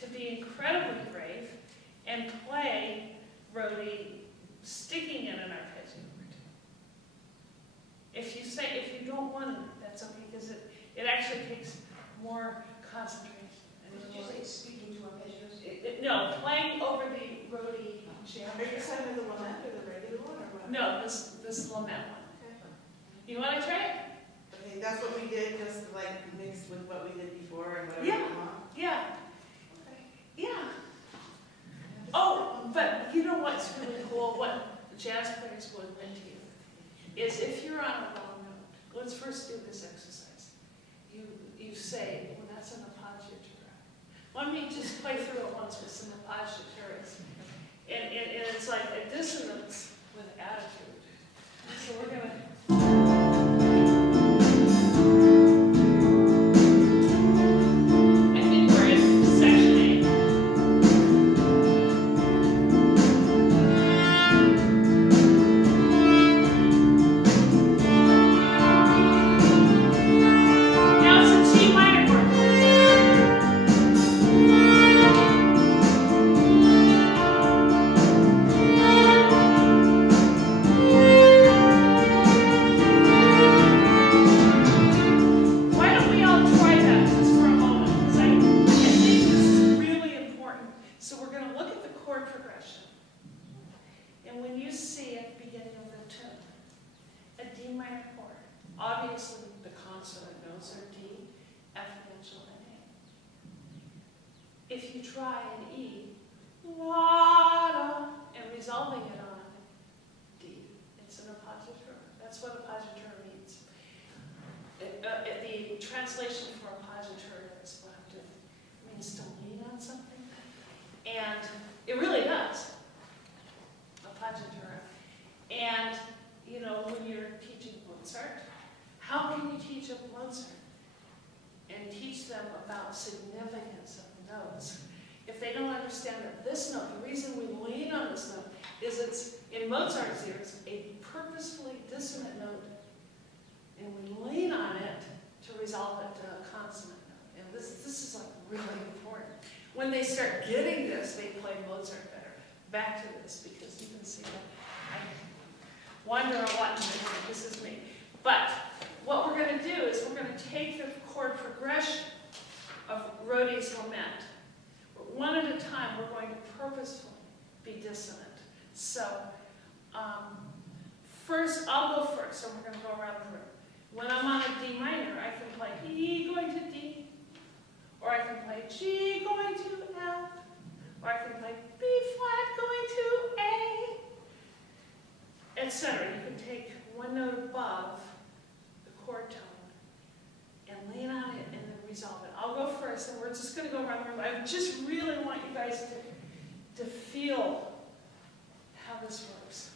to be incredibly brave and play Rhodey sticking in an arpeggio or two. If you don't want it, that's okay, because it actually takes more concentration. Did you say speaking to arpeggios? No, playing over the Rhodey jam. Are you talking about the lament or the regular one, or what? No, this lament one. Okay. You want to try it? Okay, that's what we did, just like mixed with what we did before and whatever Yeah. we want. Yeah, Okay. yeah. Oh, but you know what's really cool, what jazz players will admit to you, is if you're on a low note, let's first do this exercise. You say, well, that's an appoggiatura. Why don't you just play through it once with some appoggiaturas? And it's like a dissonance with attitude. So we're going to... If you try an E, la-da, and resolving it on D, it's an appoggiatura. That's what appoggiatura means. The translation for appoggiatura is what I'm doing. It means to lean on something. And it really does. Appoggiatura. And, you know, when you're teaching Mozart, how can you teach a Mozart and teach them about significance of notes if they don't understand that this note, the reason we lean on this note is it's, in Mozart's ears, a purposefully dissonant note, and we lean on it to resolve it to a consonant note. And this is like really important. When they start getting this, they play Mozart better. Back to this, because you can see that I wander a lot in the morning. This is me. But what we're going to do is we're going to take the chord progression of Rhodey's lament. One at a time, we're going to purposefully be dissonant. So, first, I'll go first, so we're going to go around the room. When I'm on a D minor, I can play E going to D, or I can play G going to F, or I can play B flat going to A, etc. You can take one note above the chord tone and lean on it and then resolve it. I'll go first, and we're just going to go around the room. I just really want you guys to feel how this works.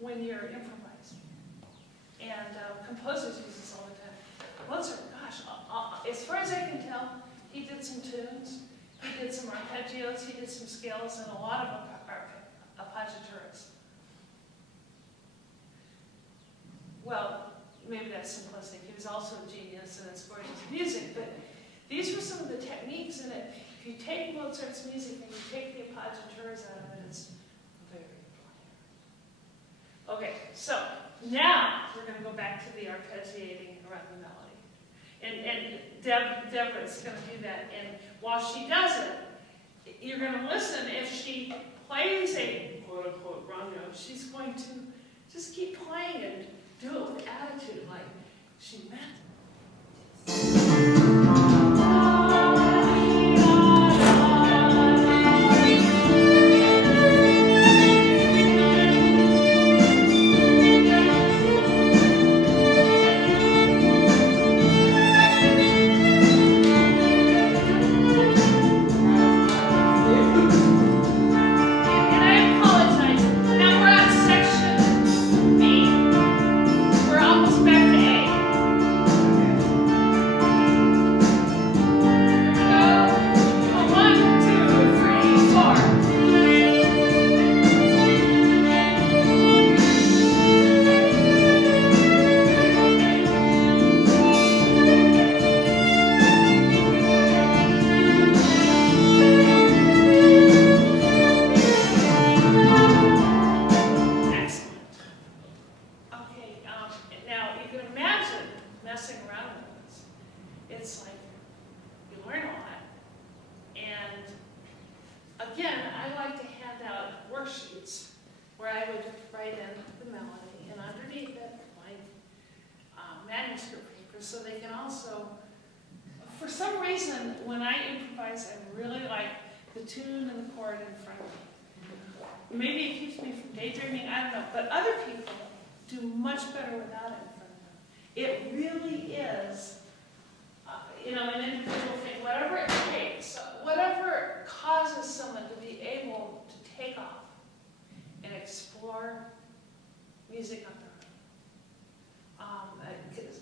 When you're improvising. And composers use this all the time. Mozart, gosh, as far as I can tell, he did some tunes, he did some arpeggios, he did some scales, and a lot of appoggiaturas. Well, maybe that's simplistic. He was also a genius, and it's gorgeous music, but these were some of the techniques in it. If you take Mozart's music and you take the appoggiaturas out of it, it's Okay, so now we're going to go back to the arpeggiating around the melody. And Deborah's going to do that. And while she does it, you're going to listen. If she plays a quote-unquote wrong note, she's going to just keep playing and do it with attitude, like she meant it. And I apologize. Now we're on section B. We're almost back to A. so they can also, for some reason, when I improvise, I really like the tune and the chord in front of me. Maybe it keeps me from daydreaming, I don't know, but other people do much better without it in front of them. It really is, an individual thing, whatever it takes, whatever causes someone to be able to take off and explore music on their own.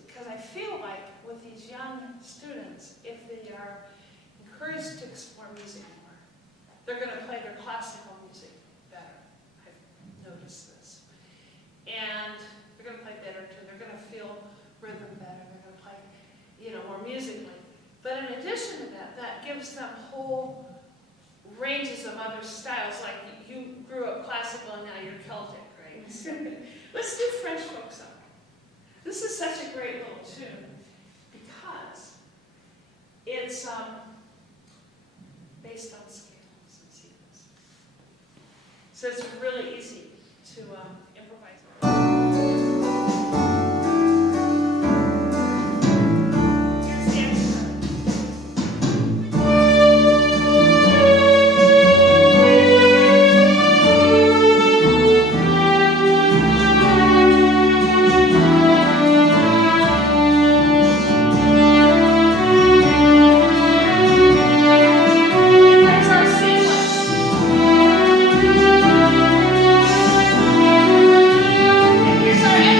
Because I feel like with these young students, if they are encouraged to explore music more, they're going to play their classical music better. I've noticed this. And they're going to play better too. They're going to feel rhythm better. They're going to play, more musically. But in addition to that, that gives them whole ranges of other styles. Like you grew up classical and now you're Celtic, right? So let's do French folk song. This is such a great little tune because it's based on scales and sequence. So it's really easy to improvise. Here's the extra. Here's our sequence. And here's our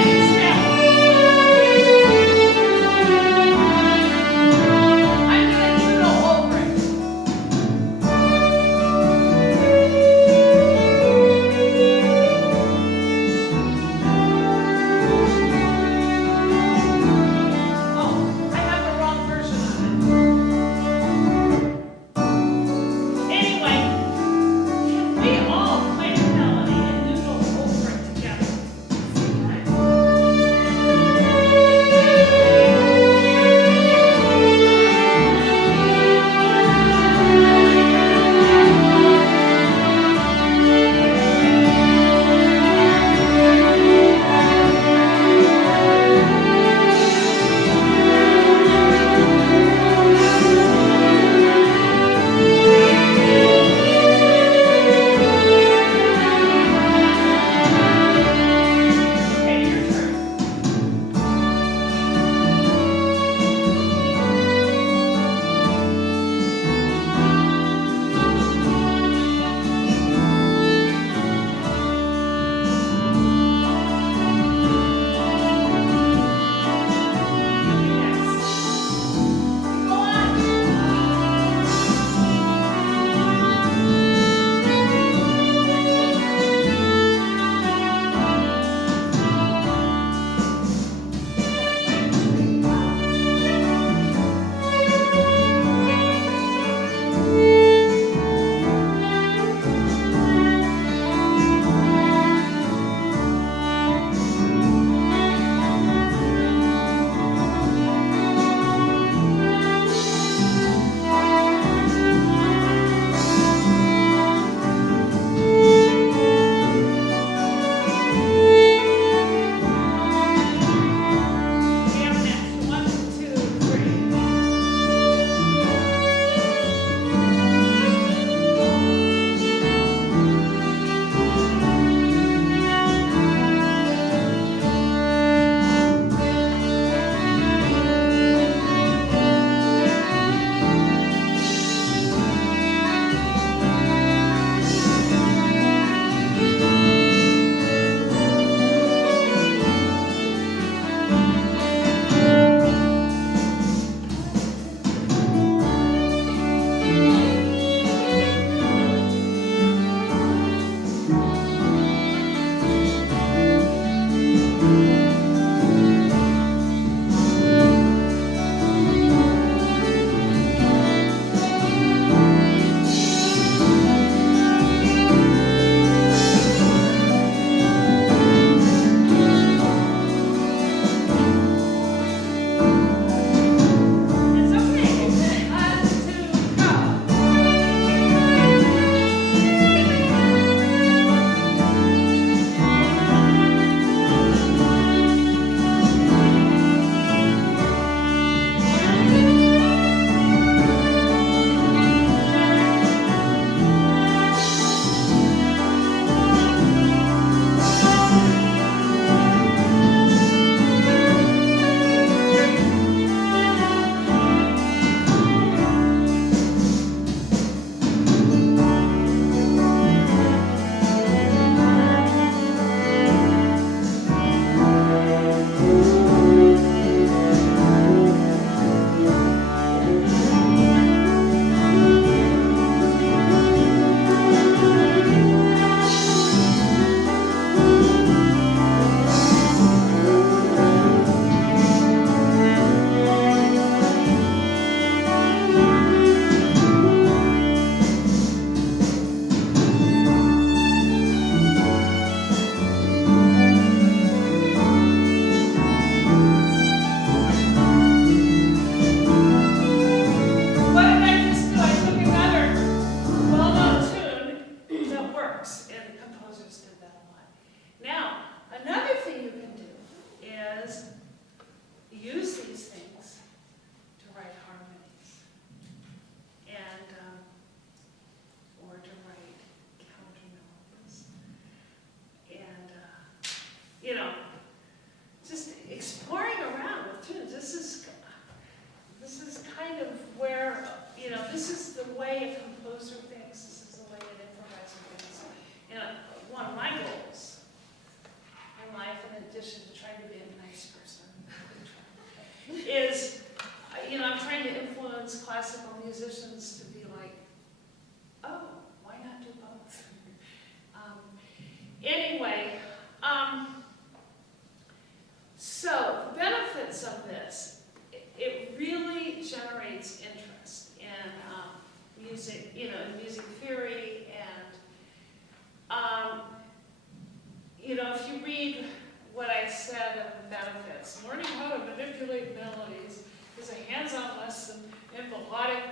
read what I said of the benefits. Learning how to manipulate melodies is a hands-on lesson in melodic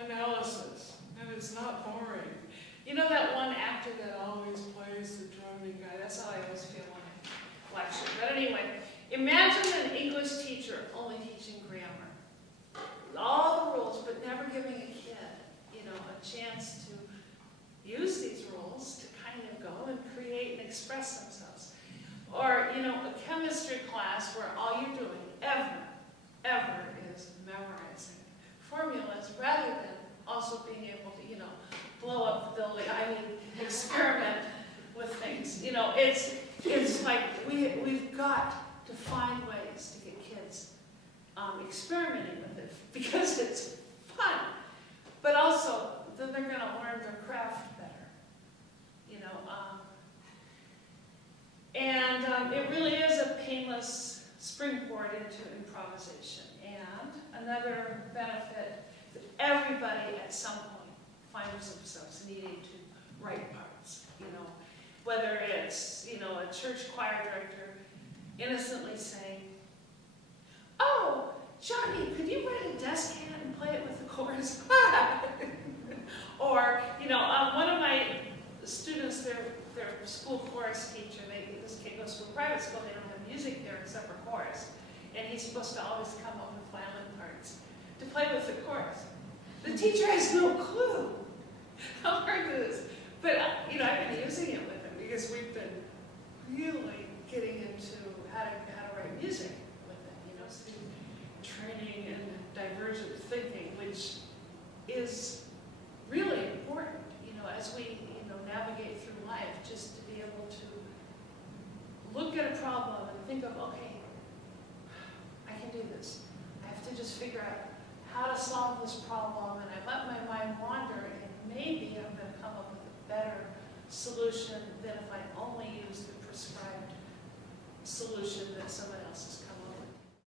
analysis, and it's not boring. You know that one actor that always plays the drumming guy? That's how I always feel when I lecture. But anyway, imagine an English teacher only teaching grammar. All the rules, but never giving a kid, a chance to use these rules to kind of go and create and express themselves. Or, a chemistry class where all you're doing ever is memorizing formulas rather than also being able to, blow up the building. Experiment with things. It's like we've got to find ways to get kids experimenting with it because it's fun. But also, then they're going to learn their craft better. It really is a painless springboard into improvisation. And another benefit that everybody at some point finds themselves needing to write parts. Whether it's, a church choir director innocently saying, "Oh, Johnny, could you write a desk hand and play it with the chorus?" Or, one of my students, their school chorus teacher, this kid goes to a private school, they don't have music there except for chorus. And he's supposed to always come up with violin parts to play with the chorus. The teacher has no clue how hard it is. But, I've been using it with him because we've been really getting into how to write music with it, through training and divergent thinking, which is really important, as we, navigate through life, just to be able to look at a problem and think of, okay, I can do this. I have to just figure out how to solve this problem, and I let my mind wander, and maybe I'm going to come up with a better solution than if I only use the prescribed solution that someone else has